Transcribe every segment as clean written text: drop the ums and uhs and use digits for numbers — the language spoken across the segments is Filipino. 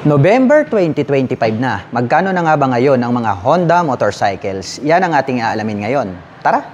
November 2025 na. Magkano na nga ba ngayon ang mga Honda motorcycles? Yan ang ating aalamin ngayon. Tara!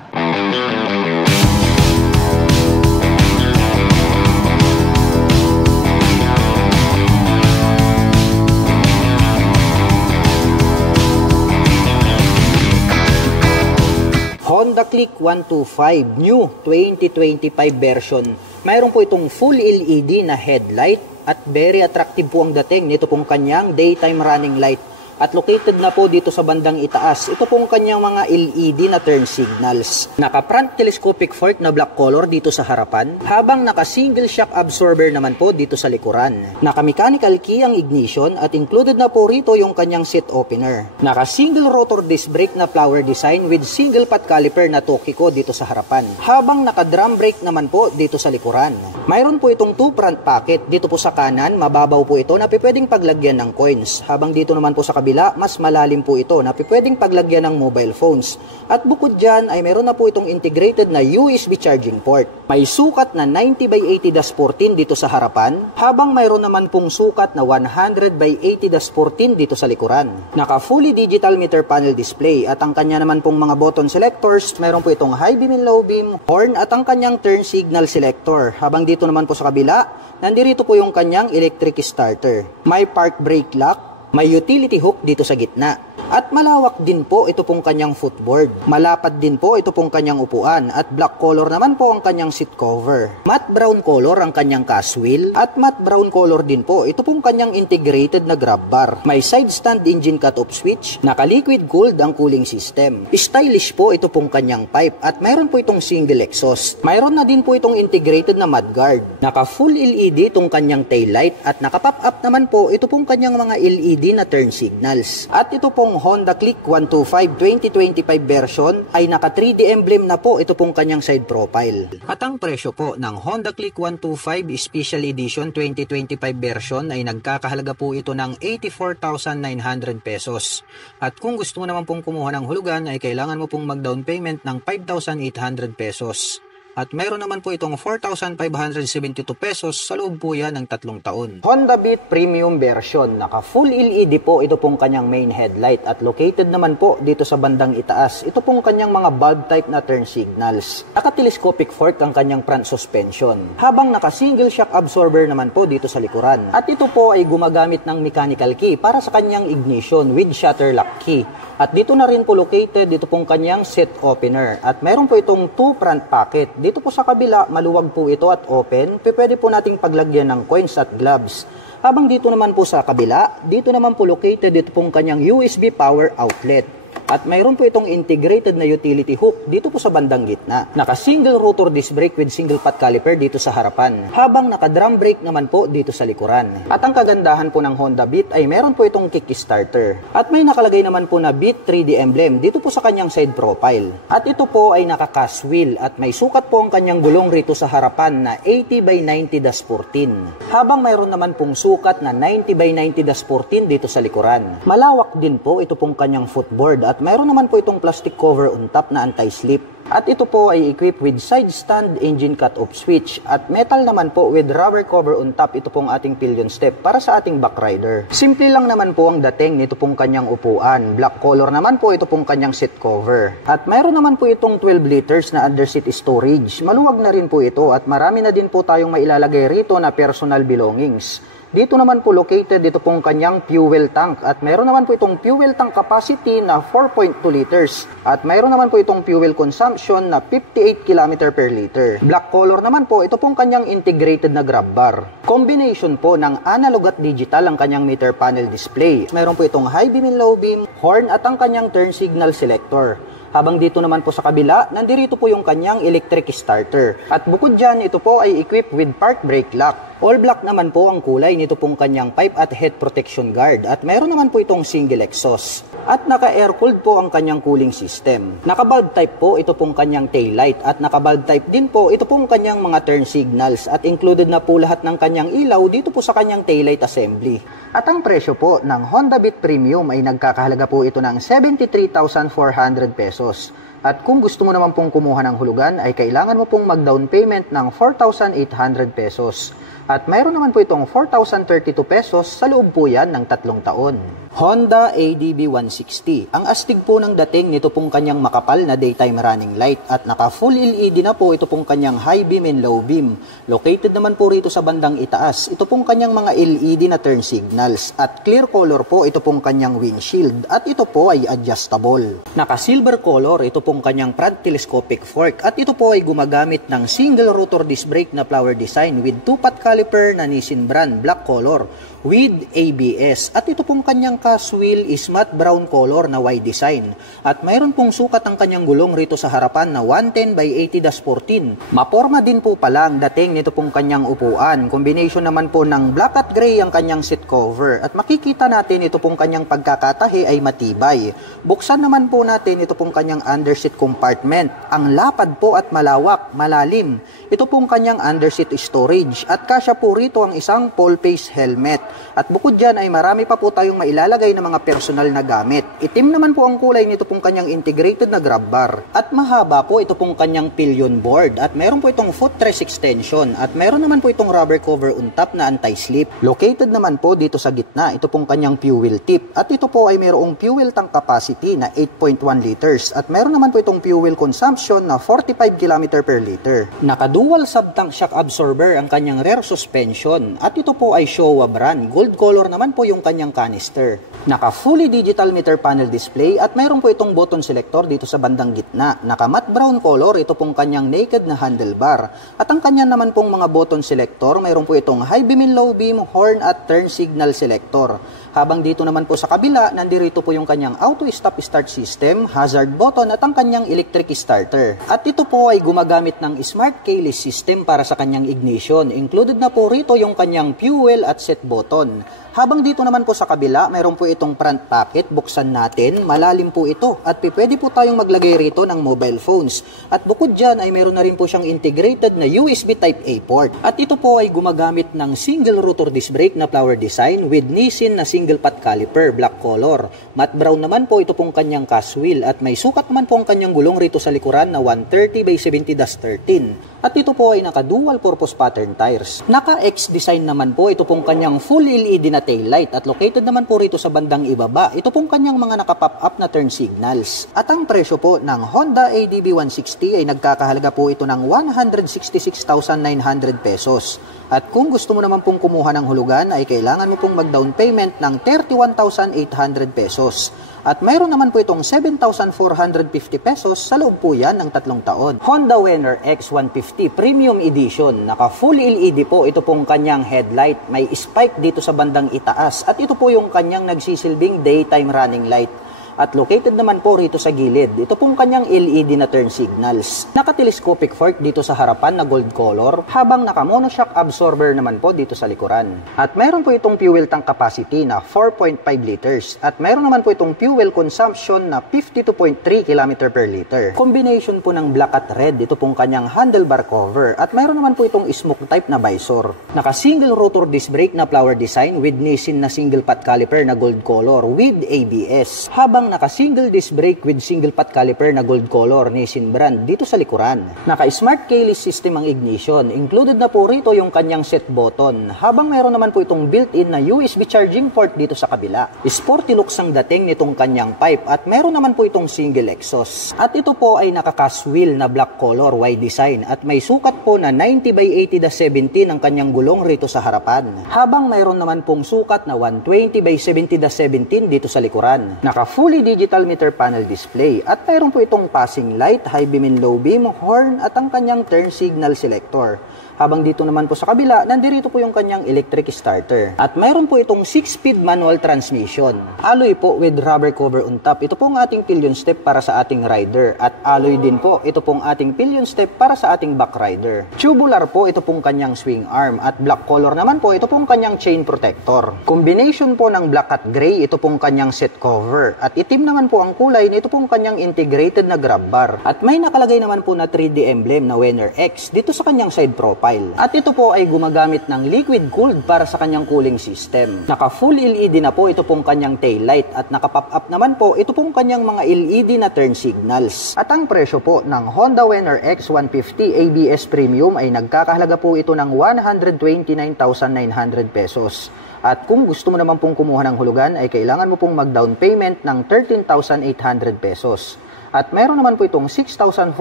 Honda Click 125 New 2025 version. Mayroon po itong full LED na headlight at very attractive po ang dating nito pong kanyang daytime running light. At located na po dito sa bandang itaas, ito pong kanyang mga LED na turn signals. Naka-front telescopic fork na black color dito sa harapan, habang naka-single shock absorber naman po dito sa likuran. Naka-mechanical key ang ignition at included na po rito yung kanyang seat opener. Naka-single rotor disc brake na flower design with single pot caliper na Tokiko dito sa harapan, habang naka-drum brake naman po dito sa likuran. Mayroon po itong 2 front pocket. Dito po sa kanan, mababaw po ito na pwedeng paglagyan ng coins, habang dito naman po sa kabila, mas malalim po ito na pwedeng paglagyan ng mobile phones. At bukod dyan ay meron na po itong integrated na USB charging port. May sukat na 90x80-14 dito sa harapan, habang mayroon naman pong sukat na 100x80-14 dito sa likuran. Naka fully digital meter panel display at ang kanya naman pong mga button selectors, mayroon po itong high beam and low beam, horn at ang kanyang turn signal selector. Habang dito naman po sa kabila, nandirito po yung kanyang electric starter. May park brake lock, may utility hook dito sa gitna. At malawak din po ito pong kanyang footboard. Malapad din po ito pong kanyang upuan. At black color naman po ang kanyang seat cover. Matte brown color ang kanyang cast wheel. At matte brown color din po ito pong kanyang integrated na grab bar. May side stand engine cut-off switch. Naka-liquid cooled ang cooling system. Stylish po ito pong kanyang pipe. At mayroon po itong single exhaust. Mayroon na din po itong integrated na mudguard. Naka-full LED itong kanyang taillight. At naka-pop up naman po ito pong kanyang mga LED na turn signals. At ito pong Honda Click 125 2025 version ay naka 3D emblem na po ito pong kanyang side profile. At ang presyo po ng Honda Click 125 Special Edition 2025 version ay nagkakahalaga po ito ng 84,900 pesos. At kung gusto mo naman pong kumuha ng hulugan ay kailangan mo pong mag-down payment ng 5,800 pesos. At mayroon naman po itong 4,572 pesos sa loob po yan ng 3 taon. Honda Beat Premium version. Naka full LED po ito pong kanyang main headlight at located naman po dito sa bandang itaas. Ito pong kanyang mga bulb type na turn signals. Naka-telescopic fork ang kanyang front suspension. Habang naka-single shock absorber naman po dito sa likuran. At ito po ay gumagamit ng mechanical key para sa kanyang ignition with shutter lock key. At dito na rin po located dito pong kanyang seat opener. At meron po itong 2 front pocket. Dito po sa kabila, maluwag po ito at open. Pwede po nating paglagyan ng coins at gloves. Habang dito naman po sa kabila, dito naman po located dito pong kanyang USB power outlet. At mayroon po itong integrated na utility hook dito po sa bandang gitna. Naka-single rotor disc brake with single pot caliper dito sa harapan. Habang naka-drum brake naman po dito sa likuran. At ang kagandahan po ng Honda Beat ay meron po itong kickstarter. At may nakalagay naman po na Beat 3D emblem dito po sa kanyang side profile. At ito po ay naka-cast wheel at may sukat po ang kanyang gulong rito sa harapan na 80x90-14. Habang mayroon naman pong sukat na 90x90-14 dito sa likuran. Malawak din po ito pong kanyang footboard at mayroon naman po itong plastic cover on top na anti-slip. At ito po ay equipped with side stand engine cut-off switch at metal naman po with rubber cover on top. Ito pong ating pillion step para sa ating back rider. Simple lang naman po ang dating nito pong kanyang upuan. Black color naman po ito pong kanyang seat cover. At mayroon naman po itong 12 liters na underseat storage. Maluwag na rin po ito at marami na din po tayong mailalagay rito na personal belongings. Dito naman po located dito pong kanyang fuel tank at mayroon naman po itong fuel tank capacity na 4.2 liters at mayroon naman po itong fuel consumption na 58 km per liter. Black color naman po ito pong kanyang integrated na grab bar. Combination po ng analog at digital ang kanyang meter panel display. Mayroon po itong high beam and low beam, horn at ang kanyang turn signal selector. Habang dito naman po sa kabila, nandirito po yung kanyang electric starter. At bukod dyan, ito po ay equipped with park brake lock. All black naman po ang kulay nito pong kanyang pipe at head protection guard. At meron naman po itong single exhaust. At naka-air-cooled po ang kanyang cooling system. Naka-bulb type po ito pong kanyang taillight. At naka-bulb type din po ito pong kanyang mga turn signals. At included na po lahat ng kanyang ilaw dito po sa kanyang taillight assembly. At ang presyo po ng Honda Beat Premium ay nagkakahalaga po ito ng 73,400 pesos. At kung gusto mo naman pong kumuha ng hulugan ay kailangan mo pong mag-down payment ng 4,800 pesos. At mayroon naman po itong 4,032 pesos sa loob po yan ng 3 taon. Honda ADB 160. Ang astig po ng dating nito pong kanyang makapal na daytime running light at naka full LED na po ito pong kanyang high beam and low beam. Located naman po rito sa bandang itaas. Ito pong kanyang mga LED na turn signals at clear color po ito pong kanyang windshield at ito po ay adjustable. Naka silver color ito pong kanyang front telescopic fork at ito po ay gumagamit ng single rotor disc brake na flower design with 2-pot caliper na Nissin brand black color with ABS at ito pong kanyang cast wheel is matte brown color na Y design at mayroon pong sukat ang kanyang gulong rito sa harapan na 110 by 80-14. Maporma din po pala ang dating nito pong kanyang upuan. Combination naman po ng black at gray ang kanyang seat cover at makikita natin ito pong kanyang pagkakatahi ay matibay. Buksan naman po natin ito pong kanyang underseat compartment. Ang lapad po at malawak, malalim. Ito pong kanyang underseat storage at kasya po rito ang isang full face helmet. At bukod dyan ay marami pa po tayong mailalagay na mga personal na gamit. Itim naman po ang kulay nito pong kanyang integrated na grab bar. At mahaba po ito pong kanyang pillion board. At meron po itong footrest extension. At meron naman po itong rubber cover on top na anti-slip. Located naman po dito sa gitna ito pong kanyang fuel tip. At ito po ay mayroong fuel tank capacity na 8.1 liters. At meron naman po itong fuel consumption na 45 km per liter. Naka-dual sub-tank shock absorber ang kanyang rear suspension. At ito po ay Showa brand. Gold color naman po yung kanyang canister. Naka fully digital meter panel display at mayroon po itong button selector dito sa bandang gitna. Naka matte brown color ito pong kanyang naked na handlebar. At ang kanya naman pong mga button selector, mayroon po itong high beam and low beam, horn at turn signal selector. Habang dito naman po sa kabila, nandirito po yung kanyang auto stop start system, hazard button at ang kanyang electric starter. At ito po ay gumagamit ng smart keyless system para sa kanyang ignition. Included na po rito yung kanyang fuel at set button. Habang dito naman po sa kabila, mayroon po itong front pocket. Buksan natin, malalim po ito. At pwede po tayong maglagay rito ng mobile phones. At bukod dyan ay mayroon na rin po siyang integrated na USB Type-A port. At ito po ay gumagamit ng single rotor disc brake na flower design with Nissin na single pot caliper, black color. Matte brown naman po ito pong kanyang cast wheel. At may sukat naman po ang kanyang gulong rito sa likuran na 130 by 70-13. At ito po ay naka-dual purpose pattern tires. Naka-X design naman po ito pong kanyang full LED na taillight at located naman po rito sa bandang ibaba. Ito pong kanyang mga naka-pop up na turn signals. At ang presyo po ng Honda ADB 160 ay nagkakahalaga po ito ng 166,900 pesos. At kung gusto mo naman pong kumuha ng hulugan ay kailangan mo pong mag-down payment ng 31,800 pesos. At mayroon naman po itong 7,450 pesos sa loob po yan ng 3 taon. Honda Venner X150 Premium Edition. Naka full LED po ito pong kanyang headlight. May spike dito sa bandang itaas. At ito po yung kanyang nagsisilbing daytime running light. At located naman po rito sa gilid. Ito pong kanyang LED na turn signals. Naka-telescopic fork dito sa harapan na gold color, habang naka-monoshock absorber naman po dito sa likuran. At meron po itong fuel tank capacity na 4.5 liters. At meron naman po itong fuel consumption na 52.3 km per liter. Combination po ng black at red, ito pong kanyang handlebar cover. At meron naman po itong smoke type na visor. Naka-single rotor disc brake na flower design with Nissin na single pot caliper na gold color with ABS. Habang naka-single disc brake with single pot caliper na gold color Nissin brand dito sa likuran. Naka-smart keyless system ang ignition. Included na po rito yung kanyang set button. Habang meron naman po itong built-in na USB charging port dito sa kabila. Sporty looks ang dating nitong kanyang pipe at meron naman po itong single exhaust. At ito po ay naka-cast wheel na black color Y design at may sukat po na 90 by 80-17 ang kanyang gulong rito sa harapan. Habang meron naman pong sukat na 120 by 70-17 dito sa likuran. Naka-fully digital meter panel display at mayroon po itong passing light, high beam and low beam, horn at ang kanyang turn signal selector. Habang dito naman po sa kabila, nandirito po yung kanyang electric starter. At mayroon po itong 6-speed manual transmission. Alloy po with rubber cover on top. Ito pong ating pillion step para sa ating rider. At alloy din po, ito pong ating pillion step para sa ating back rider. Tubular po, ito pong kanyang swing arm. At black color naman po, ito pong kanyang chain protector. Combination po ng black at gray, ito pong kanyang set cover. At itim naman po ang kulay, ito pong kanyang integrated na grab bar. At may nakalagay naman po na 3D emblem na Venner X dito sa kanyang side profile. profile. At ito po ay gumagamit ng liquid cooled para sa kanyang cooling system. Naka full LED na po ito pong kanyang taillight at naka-pop up naman po ito pong kanyang mga LED na turn signals. At ang presyo po ng Honda Vener X150 ABS Premium ay nagkakahalaga po ito ng 129,900 pesos. At kung gusto mo naman pong kumuha ng hulugan ay kailangan mo pong mag-down payment ng 13,800 pesos. At meron naman po itong 6,473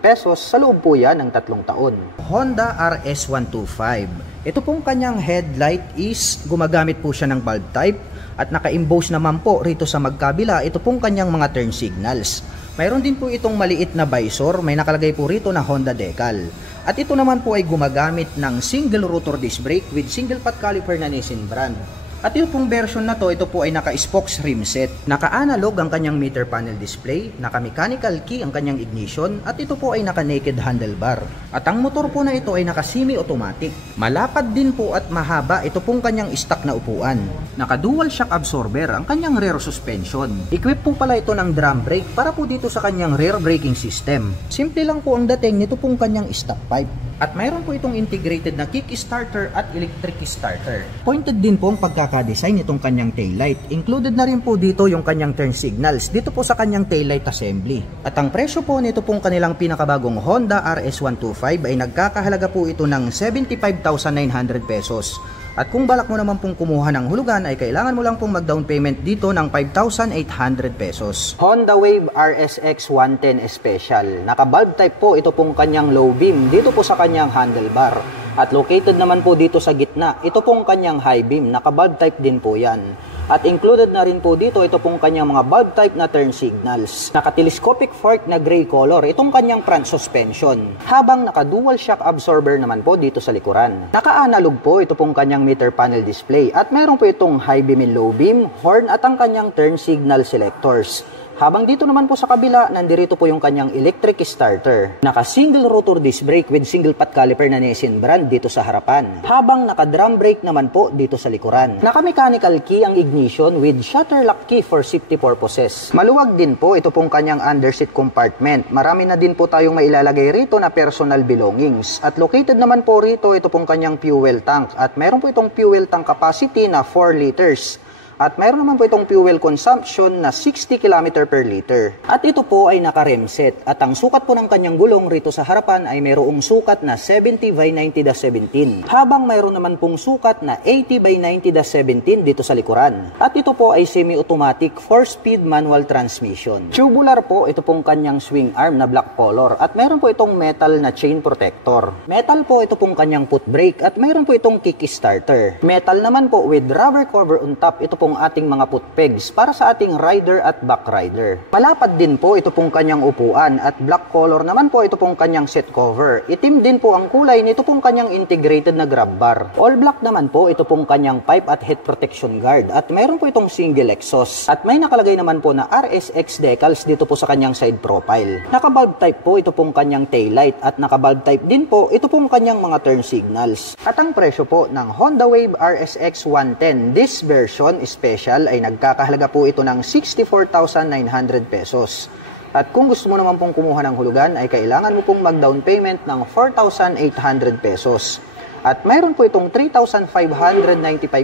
pesos sa loob po yan ng 3 taon. Honda RS125. Ito pong kanyang headlight is gumagamit po siya ng bulb type at naka-emboss naman po rito sa magkabila ito pong kanyang mga turn signals. Mayroon din po itong maliit na visor, may nakalagay po rito na Honda decal. At ito naman po ay gumagamit ng single rotor disc brake with single pot caliper na Nissin brand. At yung pong version na to, ito po ay naka-spokes rim set. Naka-analog ang kanyang meter panel display, naka-mechanical key ang kanyang ignition, at ito po ay naka-naked handlebar. At ang motor po na ito ay naka-semi-automatic. Malapad din po at mahaba ito pong kanyang stock na upuan. Naka-dual shock absorber ang kanyang rear suspension. Equip po pala ito ng drum brake para po dito sa kanyang rear braking system. Simple lang po ang dating nito pong kanyang stop pipe. At mayroon po itong integrated na kickstarter at electric starter. Pointed din po ang pagkakadesign nitong kanyang taillight. Included na rin po dito yung kanyang turn signals dito po sa kanyang taillight assembly. At ang presyo po nito pong kanilang pinakabagong Honda RS125 ay nagkakahalaga po ito ng 75,900 pesos. At kung balak mo naman pong kumuha ng hulugan ay kailangan mo lang pong mag-down payment dito ng 5,800 pesos. Honda Wave RSX 110 Special. Naka-bulb type po ito pong kanyang low beam dito po sa kanyang handlebar. At located naman po dito sa gitna, ito pong kanyang high beam. Naka-bulb type din po yan. At included na rin po dito ito pong kanyang mga bulb type na turn signals. Naka-telescopic fork na gray color itong kanyang front suspension. Habang naka-dual shock absorber naman po dito sa likuran. Naka-analog po ito pong kanyang meter panel display. At meron po itong high beam and low beam, horn at ang kanyang turn signal selectors. Habang dito naman po sa kabila, nandirito po yung kanyang electric starter. Naka-single rotor disc brake with single pot caliper na Nissin brand dito sa harapan. Habang naka-drum brake naman po dito sa likuran. Naka-mechanical key ang ignition with shutter lock key for safety purposes. Maluwag din po ito pong kanyang underseat compartment. Marami na din po tayong mailalagay rito na personal belongings. At located naman po rito ito pong kanyang fuel tank. At meron po itong fuel tank capacity na 4 liters. At mayroon naman po itong fuel consumption na 60 km per liter. At ito po ay naka-rem set. At ang sukat po ng kanyang gulong rito sa harapan ay mayroong sukat na 70 by 90-17. Habang mayroon naman pong sukat na 80 by 90-17 dito sa likuran. At ito po ay semi-automatic 4-speed manual transmission. Tubular po ito pong kanyang swing arm na black color. At mayroon po itong metal na chain protector. Metal po ito pong kanyang foot brake. At mayroon po itong kickstarter. Metal naman po with rubber cover on top. Ito pong ating mga foot pegs para sa ating rider at back rider. Palapad din po ito pong kanyang upuan at black color naman po ito pong kanyang seat cover. Itim din po ang kulay nito pong kanyang integrated na grab bar. All black naman po ito pong kanyang pipe at head protection guard at mayroon po itong single exhaust. At may nakalagay naman po na RSX decals dito po sa kanyang side profile. Naka-bulb type po ito pong kanyang taillight at naka-bulb type din po ito pong kanyang mga turn signals. At ang presyo po ng Honda Wave RSX 110 this version special ay nagkakahalaga po ito ng 64,900 pesos. At kung gusto mo naman pong kumuha ng hulugan ay kailangan mo pong mag-down payment ng 4,800 pesos. At mayroon po itong 3,595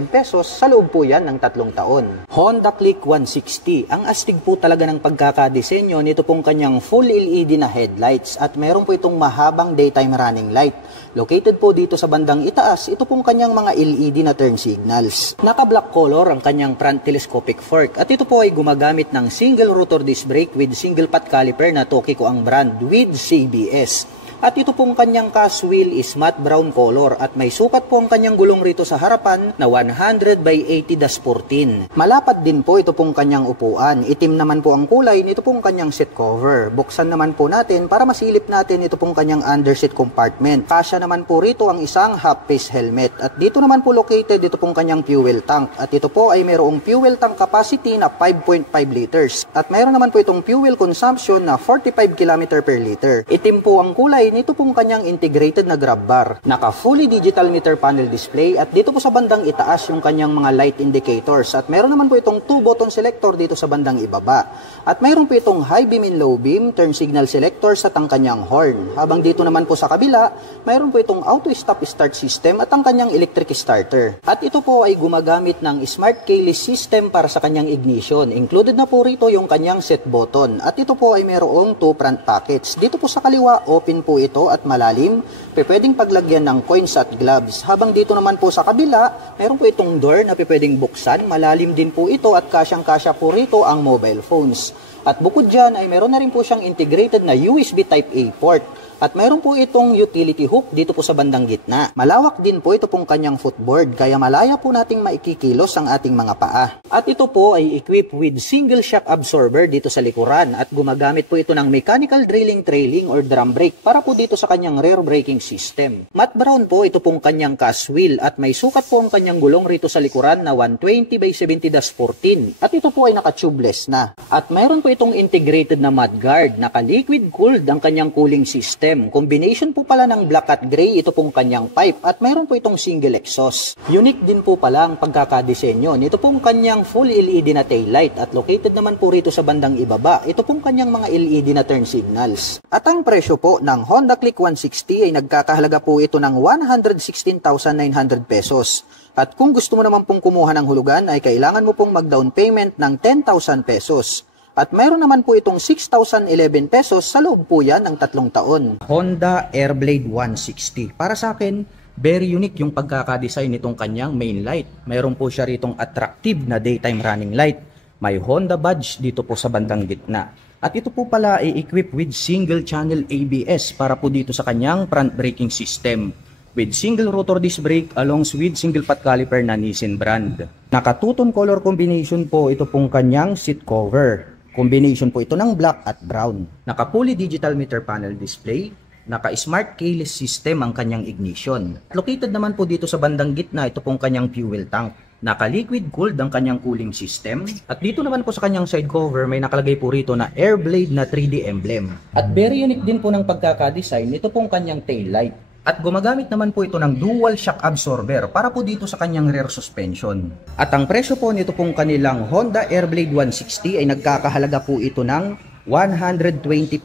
pesos sa loob po yan ng 3 taon. Honda Click 160. Ang astig po talaga ng pagkakadesenyo nito pong kanyang full LED na headlights at mayroon po itong mahabang daytime running light. Located po dito sa bandang itaas, ito pong kanyang mga LED na turn signals. Naka-black color ang kanyang front telescopic fork at ito po ay gumagamit ng single rotor disc brake with single pot caliper na Tokiko ang brand with CBS. At ito pong kanyang cast wheel is matte brown color at may sukat po ang kanyang gulong rito sa harapan na 100 by 80-14. Malapad din po ito pong kanyang upuan. Itim naman po ang kulay nito pong kanyang seat cover. Buksan naman po natin para masilip natin ito pong kanyang underseat compartment. Kasya naman po rito ang isang half-face helmet. At dito naman po located ito pong kanyang fuel tank. At ito po ay mayroong fuel tank capacity na 5.5 liters. At mayroon naman po itong fuel consumption na 45 km per liter. Itim po ang kulay natin, ito pong kanyang integrated na grab bar. Naka fully digital meter panel display at dito po sa bandang itaas yung kanyang mga light indicators. At meron naman po itong 2 button selector dito sa bandang ibaba. At meron po itong high beam and low beam, turn signal selectors at ang kanyang horn. Habang dito naman po sa kabila, meron po itong auto stop start system at ang kanyang electric starter. At ito po ay gumagamit ng smart keyless system para sa kanyang ignition. Included na po rito yung kanyang set button. At ito po ay merong 2 front pockets. Dito po sa kaliwa, open po ito at malalim. Pwedeng paglagyan ng coins at gloves. Habang dito naman po sa kabila, meron po itong door na pwedeng buksan. Malalim din po ito at kasyang-kasya po rito ang mobile phones. At bukod dyan ay meron na rin po siyang integrated na USB Type-A port. At mayroon po itong utility hook dito po sa bandang gitna. Malawak din po ito pong kanyang footboard kaya malaya po nating maikikilos ang ating mga paa. At ito po ay equipped with single shock absorber dito sa likuran at gumagamit po ito ng mechanical drilling trailing or drum brake para po dito sa kanyang rear braking system. Matte brown po ito pong kanyang cast wheel at may sukat po ang kanyang gulong rito sa likuran na 120/70-14 at ito po ay naka-tubeless na. At mayroon po itong integrated na mudguard, naka-liquid cooled ang kanyang cooling system. Combination po pala ng black at gray ito pong kanyang pipe at mayroon po itong single exhaust. Unique din po pala ang pagkakadesenyo nito pong kanyang full LED na tail light at located naman po rito sa bandang ibaba. Ito pong kanyang mga LED na turn signals. At ang presyo po ng Honda Click 160 ay nagkakahalaga po ito ng 116,900 pesos. At kung gusto mo naman pong kumuha ng hulugan ay kailangan mo pong mag-down payment ng 10,000 pesos. At mayroon naman po itong 6,011 pesos sa loob po yan ng 3 taon. Honda Airblade 160. Para sa akin, very unique yung pagkakadesign nitong kanyang main light. Mayroon po siya ritong attractive na daytime running light. May Honda badge dito po sa bandang gitna. At ito po pala ay equipped with single channel ABS para po dito sa kanyang front braking system. With single rotor disc brake along with single pot caliper na Nissin brand. Naka two-tone color combination po ito pong kanyang seat cover. Combination po ito ng black at brown. Naka fully digital meter panel display. Naka smart keyless system ang kanyang ignition. Located naman po dito sa bandang gitna ito pong kanyang fuel tank. Naka liquid cooled ang kanyang cooling system. At dito naman po sa kanyang side cover may nakalagay po rito na Airblade na 3D emblem. At very unique din po ng pagkakadesign ito pong kanyang tail light. At gumagamit naman po ito ng dual shock absorber para po dito sa kanyang rear suspension. At ang presyo po nito pong kanilang Honda Airblade 160 ay nagkakahalaga po ito ng 125,900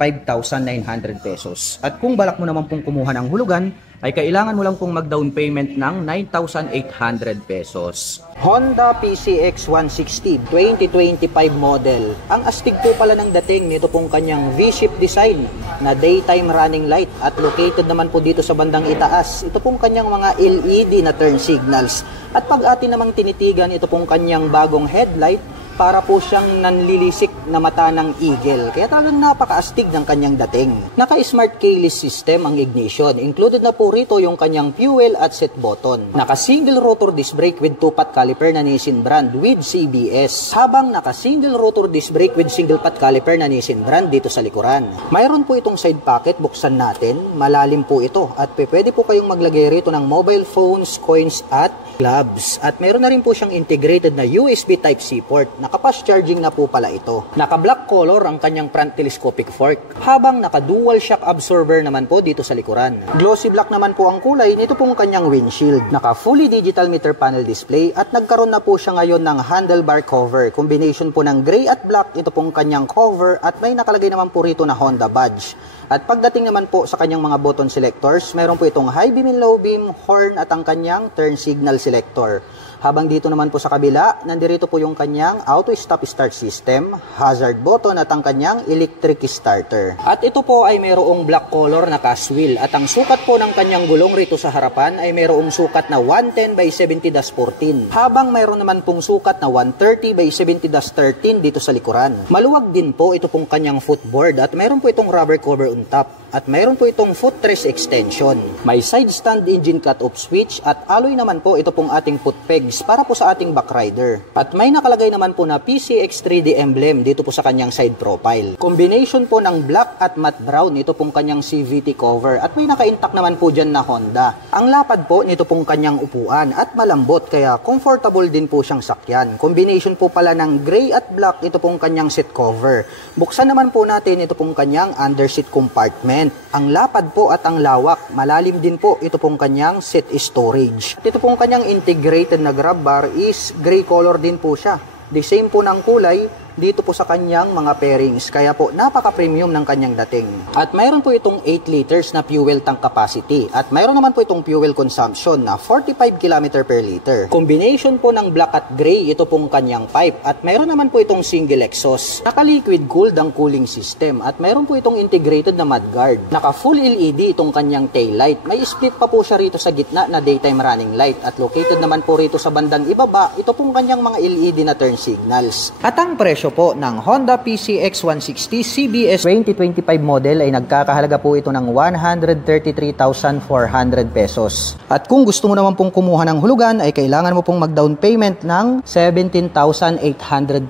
pesos. At kung balak mo naman pong kumuha ng hulugan, ay kailangan mo lang pong mag-down payment ng 9,800 pesos. Honda PCX 160 2025 model. Ang astig po pala ng dating nito pong kanyang V-shape design na daytime running light at located naman po dito sa bandang itaas. Ito pong kanyang mga LED na turn signals. At pag atin namang tinitigan, ito pong kanyang bagong headlight para po siyang nanlilisik na mata ng eagle. Kaya talagang napakaastig ng kanyang dating. Naka-smart keyless system ang ignition. Included na po rito yung kanyang fuel at set button. Naka-single rotor disc brake with 2-pot caliper na Nissin brand with CBS. Habang naka-single rotor disc brake with single-pot caliper na Nissin brand dito sa likuran. Mayroon po itong side pocket, buksan natin. Malalim po ito at pwede po kayong maglagay rito ng mobile phones, coins at gloves. At meron na rin po siyang integrated na USB Type-C port. Naka-fast charging na po pala ito. Naka-black color ang kanyang front telescopic fork. Habang naka-dual shock absorber naman po dito sa likuran. Glossy black naman po ang kulay nito pong kanyang windshield. Naka-fully digital meter panel display at nagkaroon na po siya ngayon ng handlebar cover. Combination po ng gray at black ito pong kanyang cover at may nakalagay naman po rito na Honda badge. At pagdating naman po sa kanyang mga button selectors, mayroon po itong high beam and low beam, horn at ang kanyang turn signal selector. Habang dito naman po sa kabila, nandirito po yung kanyang auto stop start system, hazard button at ang kanyang electric starter. At ito po ay mayroong black color na cast wheel at ang sukat po ng kanyang gulong rito sa harapan ay mayroong sukat na 110/70-14. Habang mayroon naman pong sukat na 130/70-13 dito sa likuran. Maluwag din po ito pong kanyang footboard at mayroon po itong rubber cover on top. At mayroon po itong footrest extension. May side stand engine cut-off switch at alloy naman po ito pong ating foot pegs para po sa ating backrider. At may nakalagay naman po na PCX 3D emblem dito po sa kanyang side profile. Combination po ng black at matte brown ito pong kanyang CVT cover at may naka-intact naman po dyan na Honda. Ang lapad po nito pong kanyang upuan at malambot kaya comfortable din po siyang sakyan. Combination po pala ng gray at black ito pong kanyang seat cover. Buksan naman po natin ito pong kanyang underseat compartment. equipment. Ang lapad po at ang lawak, malalim din po ito pong kanyang seat storage. At ito pong kanyang integrated na grab bar is gray color din po siya. The same po ng kulay dito po sa kanyang mga pairings, kaya po napaka-premium ng kanyang dating. At mayroon po itong 8 liters na fuel tank capacity at mayroon naman po itong fuel consumption na 45 km per liter. Combination po ng black at gray ito pong kanyang pipe at mayroon naman po itong single exhaust. Naka-liquid cooled ang cooling system at mayroon po itong integrated na mudguard. Naka full LED itong kanyang tail light. May split pa po siya rito sa gitna na daytime running light at located naman po rito sa bandang ibaba ito pong kanyang mga LED na turn signals. At ang presyo po ng Honda PCX 160 CBS 2025 model ay nagkakahalaga po ito ng 133,400 pesos. At kung gusto mo naman pong kumuha ng hulugan ay kailangan mo pong mag-down payment ng 17,800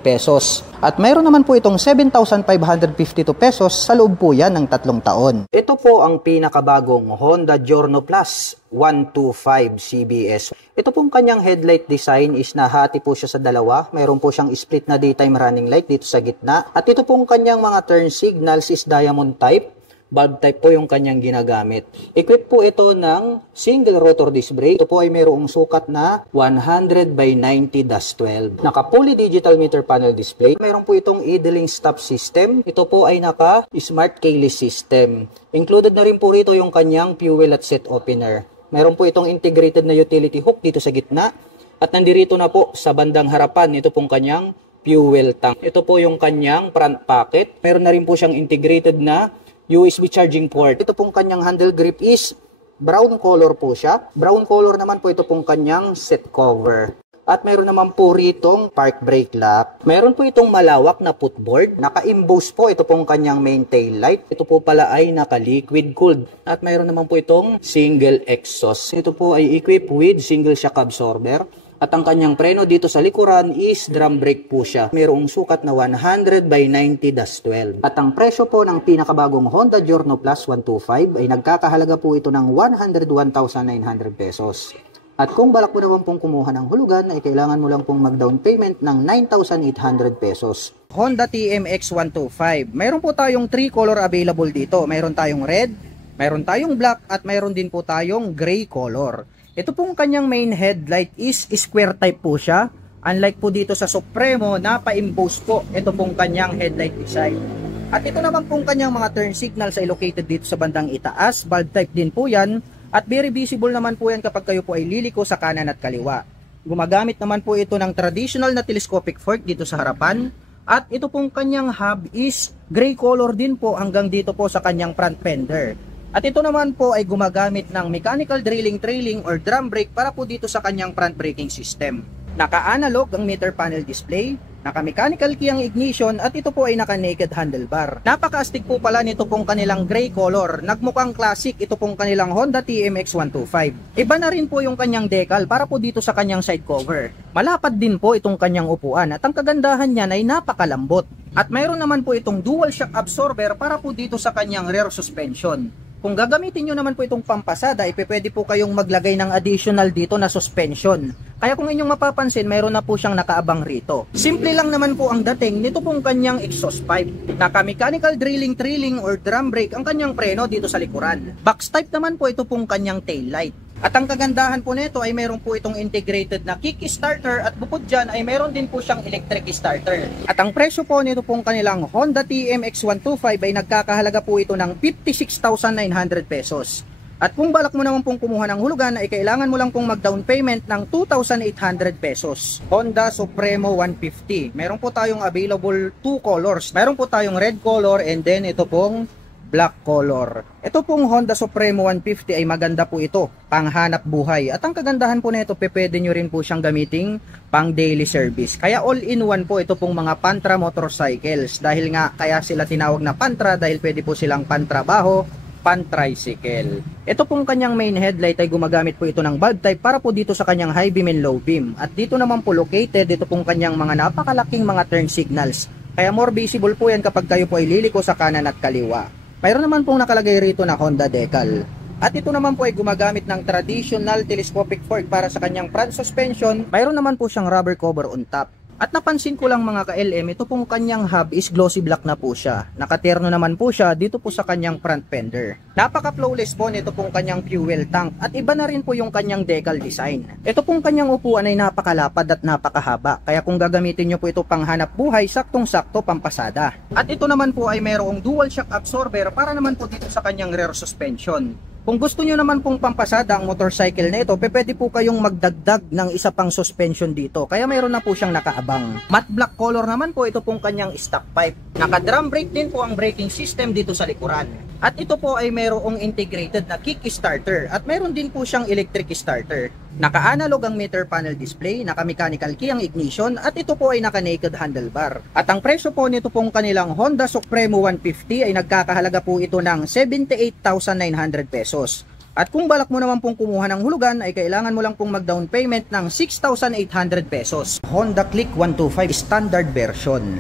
pesos. At mayroon naman po itong 7,552 pesos sa loob po yan ng 3 taon. Ito po ang pinakabagong Honda Giorno Plus 125 CBS. Ito pong kanyang headlight design is nahati po siya sa dalawa. Mayroon po siyang split na daytime running light dito sa gitna. At ito pong kanyang mga turn signals is diamond type. Bulb type po yung kanyang ginagamit. Equipped po ito ng single rotor disc brake. Ito po ay mayroong sukat na 100 by 90-12. Naka fully digital meter panel display. Mayroon po itong idling stop system. Ito po ay naka smart keyless system. Included na rin po rito yung kanyang fuel at set opener. Mayroon po itong integrated na utility hook dito sa gitna. At nandirito na po sa bandang harapan ito pong kanyang fuel tank. Ito po yung kanyang front pocket. Mayroon na rin po siyang integrated na USB charging port. Ito pong kanyang handle grip is brown color po siya. Brown color naman po ito pong kanyang seat cover. At mayroon naman po ritong park brake lock. Mayroon po itong malawak na footboard. Naka-emboss po ito pong kanyang main tail light. Ito po pala ay naka-liquid cooled. At mayroon naman po itong single exhaust. Ito po ay equipped with single shock absorber. At ang kanyang preno dito sa likuran is drum brake po siya. Mayroong sukat na 100 by 90-12. At ang presyo po ng pinakabagong Honda Giorno Plus 125 ay nagkakahalaga po ito ng 101,900 pesos. At kung balak mo naman pong kumuha ng hulugan ay kailangan mo lang pong mag-down payment ng 9,800 pesos. Honda TMX 125. Mayroon po tayong 3 color available dito. Mayroon tayong red, mayroon tayong black at mayroon din po tayong gray color. Ito pong kanyang main headlight is square type po siya. Unlike po dito sa Supremo, napa-impose po ito pong kanyang headlight design. At ito naman pong kanyang mga turn signals ay located dito sa bandang itaas. Bulb type din po yan. At very visible naman po yan kapag kayo po ay liliko sa kanan at kaliwa. Gumagamit naman po ito ng traditional na telescopic fork dito sa harapan. At ito pong kanyang hub is gray color din po hanggang dito po sa kanyang front fender. At ito naman po ay gumagamit ng mechanical drilling trailing or drum brake para po dito sa kanyang front braking system. Naka-analog ang meter panel display, naka-mechanical key ang ignition at ito po ay naka-naked handlebar. Napaka-astig po pala nito pong kanilang gray color. Nagmukhang classic ito pong kanilang Honda TMX 125. Iba na rin po yung kanyang decal para po dito sa kanyang side cover. Malapad din po itong kanyang upuan at ang kagandahan niyan ay napakalambot. At mayroon naman po itong dual shock absorber para po dito sa kanyang rear suspension. Kung gagamitin nyo naman po itong pampasada, pwede po kayong maglagay ng additional dito na suspension. Kaya kung inyong mapapansin, mayroon na po siyang nakaabang rito. Simple lang naman po ang dating nito pong kanyang exhaust pipe. Naka-mechanical drilling trailing or drum brake ang kanyang preno dito sa likuran. Box type naman po ito pong kanyang tail light. At ang kagandahan po nito ay mayroon po itong integrated na kick starter at bukod dyan ay mayroon din po siyang electric starter. At ang presyo po nito pong kanilang Honda TMX 125 ay nagkakahalaga po ito ng 56,900 pesos. At kung balak mo naman pong kumuha ng hulugan ay kailangan mo lang pong mag-down payment ng 2,800 pesos. Honda Supremo 150. Meron po tayong available 2 colors. Meron po tayong red color and then ito pong black color. Ito pong Honda Supremo 150 ay maganda po ito, panghanap buhay. At ang kagandahan po nito, pwede nyo rin po siyang gamiting pang daily service. Kaya all-in-one po ito pong mga Pantra motorcycles. Dahil nga kaya sila tinawag na Pantra dahil pwede po silang pantrabaho, pan-tricycle. Ito pong kanyang main headlight ay gumagamit po ito ng bulb type para po dito sa kanyang high beam and low beam. At dito naman po located ito pong kanyang mga napakalaking mga turn signals. Kaya more visible po yan kapag kayo po ay liliko sa kanan at kaliwa. Mayroon naman pong nakalagay rito na Honda decal. At ito naman po ay gumagamit ng traditional telescopic fork para sa kanyang front suspension. Mayroon naman po siyang rubber cover on top. At napansin ko lang mga ka-LM, ito pong kanyang hub is glossy black na po siya. Nakaterno naman po siya dito po sa kanyang front fender. Napaka-flawless po nito pong kanyang fuel tank at iba na rin po yung kanyang decal design. Ito pong kanyang upuan ay napakalapad at napakahaba. Kaya kung gagamitin nyo po ito pang hanap buhay, saktong-sakto pampasada. At ito naman po ay mayroong dual shock absorber para naman po dito sa kanyang rear suspension. Kung gusto nyo naman pong pampasada ang motorcycle na ito, pwede po kayong magdagdag ng isa pang suspension dito. Kaya mayroon na po siyang nakaabang. Matte black color naman po ito pong kanyang stock pipe. Naka-drum brake din po ang braking system dito sa likuran. At ito po ay mayroong integrated na kick starter at mayroon din po siyang electric starter. Naka-analog ang meter panel display, naka-mechanical key ang ignition at ito po ay naka-naked handlebar. At ang presyo po nito pong kanilang Honda Supremo 150 ay nagkakahalaga po ito ng 78,900 pesos. At kung balak mo naman pong kumuha ng hulugan ay kailangan mo lang pong mag-down payment ng 6,800 pesos. Honda Click 125 standard version.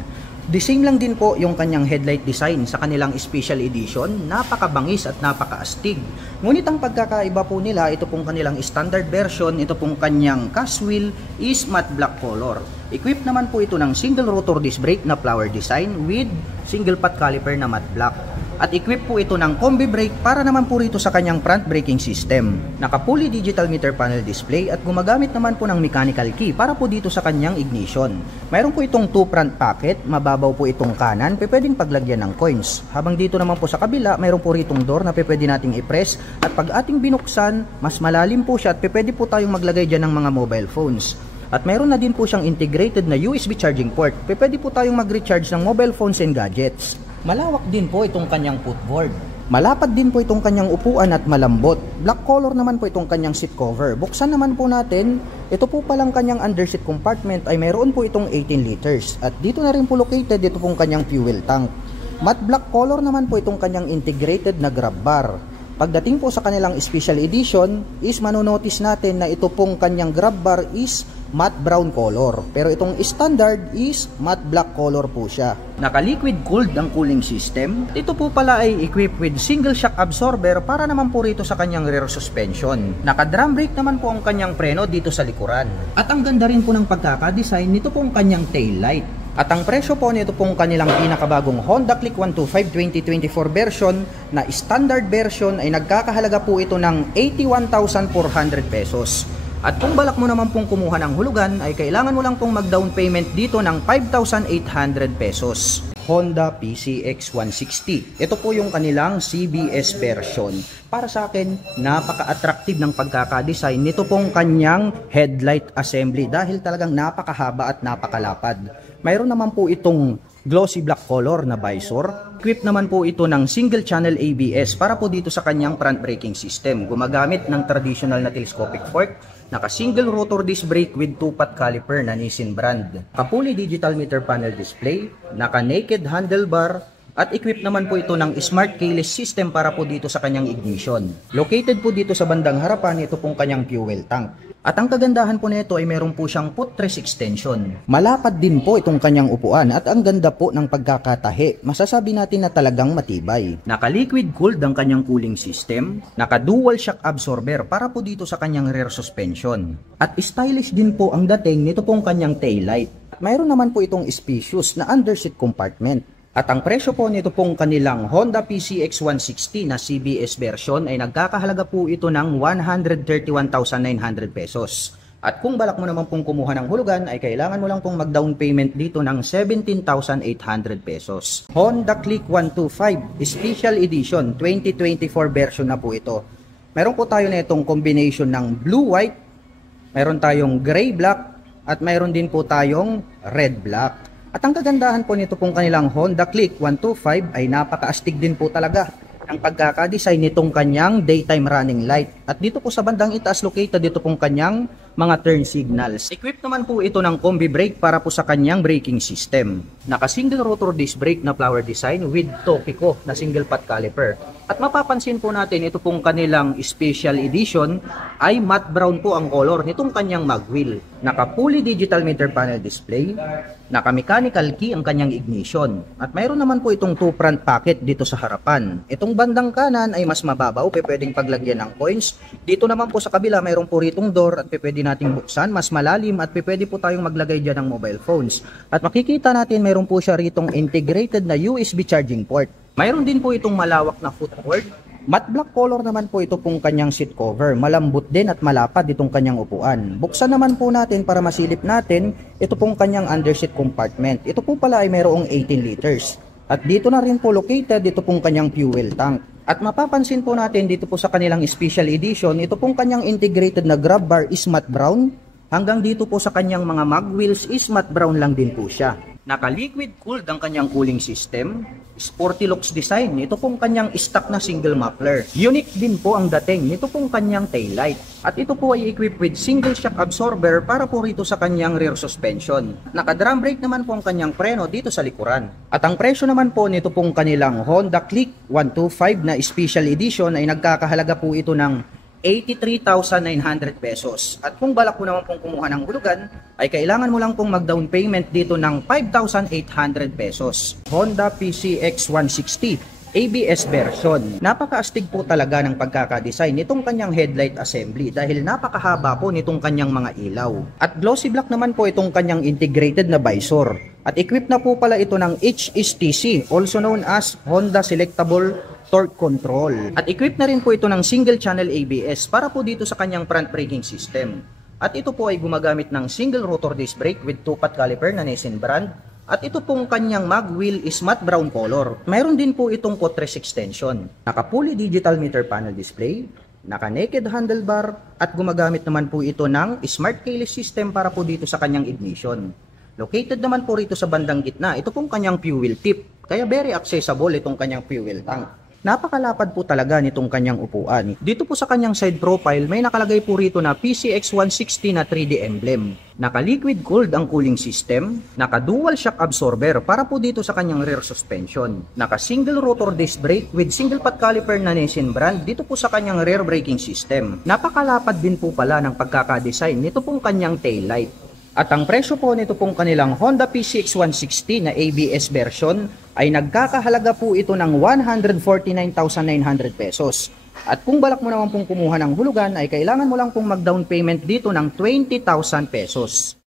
The same lang din po yung kanyang headlight design sa kanilang special edition, napakabangis at napakaastig. Ngunit ang pagkakaiba po nila, ito pong kanilang standard version, ito pong kanyang cast wheel is matte black color. Equipped naman po ito ng single rotor disc brake na flower design with single pot caliper na matte black. At equipped po ito ng combi brake para naman po rito sa kanyang front braking system. Naka-fully digital meter panel display at gumagamit naman po ng mechanical key para po dito sa kanyang ignition. Mayroon po itong 2 front pocket, mababaw po itong kanan, pwedeng paglagyan ng coins. Habang dito naman po sa kabila, mayroon po ritong door na pwede nating i-press at pag ating binuksan, mas malalim po siya at pwede po tayong maglagay dyan ng mga mobile phones. At mayroon na din po siyang integrated na USB charging port. Pwede po tayong mag-recharge ng mobile phones and gadgets. Malawak din po itong kanyang footboard. Malapad din po itong kanyang upuan at malambot. Black color naman po itong kanyang seat cover. Buksan naman po natin, ito po palang kanyang underseat compartment ay mayroon po itong 18 liters. At dito na rin po located ito pong kanyang fuel tank. Matte black color naman po itong kanyang integrated na grab bar. Pagdating po sa kanilang special edition is manonotice natin na ito pong kanyang grab bar is matte brown color. Pero itong standard is matte black color po siya. Naka-liquid cooled ang cooling system. Ito po pala ay equipped with single shock absorber para naman po rito sa kanyang rear suspension. Naka-drum brake naman po ang kanyang preno dito sa likuran. At ang ganda rin po ng pagkakadesign nito pong kanyang tail light. At ang presyo po nito pong kanilang pinakabagong Honda Click 125 2024 version na standard version ay nagkakahalaga po ito ng 81,400 pesos. At kung balak mo naman pong kumuha ng hulugan ay kailangan mo lang pong mag-down payment dito ng 5,800 pesos. Honda PCX 160. Ito po yung kanilang CBS version. Para sa akin, napaka-attractive ng pagkakadesign nito pong kanyang headlight assembly dahil talagang napakahaba at napakalapad. Mayroon naman po itong glossy black color na visor. Equipped naman po ito ng single channel ABS para po dito sa kanyang front braking system. Gumagamit ng traditional na telescopic fork. Naka-single rotor disc brake with 2-pot caliper na Nissin brand. Naka-fully digital meter panel display, naka-naked handlebar, at equipped naman po ito ng smart keyless system para po dito sa kanyang ignition. Located po dito sa bandang harapan, ito pong kanyang fuel tank. At ang kagandahan po nito ay meron po siyang footrest extension. Malapad din po itong kanyang upuan at ang ganda po ng pagkakatahi. Masasabi natin na talagang matibay. Naka-liquid cooled ang kanyang cooling system. Naka-dual shock absorber para po dito sa kanyang rear suspension. At stylish din po ang dating nito pong kanyang taillight. Mayroon naman po itong spacious na underseat compartment. At ang presyo po nito pong kanilang Honda PCX 160 na CBS version ay nagkakahalaga po ito ng 131,900 pesos. At kung balak mo naman pong kumuha ng hulugan ay kailangan mo lang pong mag-down payment dito ng 17,800 pesos. Honda Click 125 Special Edition 2024 version na po ito. Meron po tayo na itong combination ng blue-white, meron tayong gray-black, at mayroon din po tayong red-black. At ang kagandahan po nito pong kanilang Honda Click 125 ay napakaastig din po talaga ang pagkakadesign nitong kanyang daytime running light. At dito po sa bandang itaas located dito pong kanyang mga turn signals. Equipped naman po ito ng combi brake para po sa kanyang braking system. Naka-single rotor disc brake na flower design with Tokico na single pot caliper. At mapapansin po natin ito pong kanilang special edition ay matte brown po ang color nitong kanyang magwheel. Naka-fully digital meter panel display, naka-mechanical key ang kanyang ignition. At mayroon naman po itong 2 front pocket dito sa harapan. Itong bandang kanan ay mas mababaw, pwedeng paglagyan ng coins. Dito naman po sa kabila mayroon po ritong door at pwede nating buksan, mas malalim at pwede po tayong maglagay dyan ng mobile phones. At makikita natin mayroon po siya ritong integrated na USB charging port. Mayroon din po itong malawak na footboard. Matte black color naman po ito pong kanyang seat cover. Malambot din at malapad itong kanyang upuan. Buksan naman po natin para masilip natin ito pong kanyang underseat compartment. Ito po pala ay mayroong 18 liters. At dito na rin po located ito pong kanyang fuel tank. At mapapansin po natin dito po sa kanilang special edition, ito pong kanyang integrated na grab bar is matte brown. Hanggang dito po sa kanyang mga mag wheels is matte brown lang din po siya. Naka-liquid cooled ang kanyang cooling system. Sporty looks design. Ito pong kanyang stock na single muffler. Unique din po ang dating nito pong kanyang taillight. At ito po ay equipped with single shock absorber para po rito sa kanyang rear suspension. Naka-drum brake naman po ang kanyang preno dito sa likuran. At ang presyo naman po nito pong kanilang Honda Click 125 na special edition ay nagkakahalaga po ito ng 83,900 pesos. At kung balak mo naman pong kumuha ng hulugan, ay kailangan mo lang pong mag-down payment dito ng 5,800 pesos. Honda PCX 160 ABS version. Napakaastig po talaga ng pagkakadesign nitong kanyang headlight assembly dahil napakahaba po nitong kanyang mga ilaw. At glossy black naman po itong kanyang integrated na visor. At equipped na po pala ito ng HSTC, also known as Honda Selectable Torque Control. At equipped na rin po ito ng single channel ABS para po dito sa kanyang front braking system. At ito po ay gumagamit ng single rotor disc brake with 2-pot caliper na Nissin brand. At ito pong kanyang mag wheel is matte brown color. Mayroon din po itong footrest extension. Naka-fully digital meter panel display, naka-naked handlebar, at gumagamit naman po ito ng smart keyless system para po dito sa kanyang ignition. Located naman po rito sa bandang gitna, ito pong kanyang fuel tip. Kaya very accessible itong kanyang fuel tank. Napakalapad po talaga nitong kanyang upuan. Dito po sa kanyang side profile, may nakalagay po rito na PCX 160 na 3D emblem. Naka-liquid cooled ang cooling system, naka-dual shock absorber para po dito sa kanyang rear suspension. Naka-single rotor disc brake with single pot caliper na Nissin brand dito po sa kanyang rear braking system. Napakalapad din po pala ng pagkakadesign nito pong kanyang taillight. At ang presyo po nito pong kanilang Honda PCX 160 na ABS version ay nagkakahalaga po ito ng 149,900 pesos. At kung balak mo naman pong kumuha ng hulugan ay kailangan mo lang pong mag-down payment dito ng 20,000 pesos.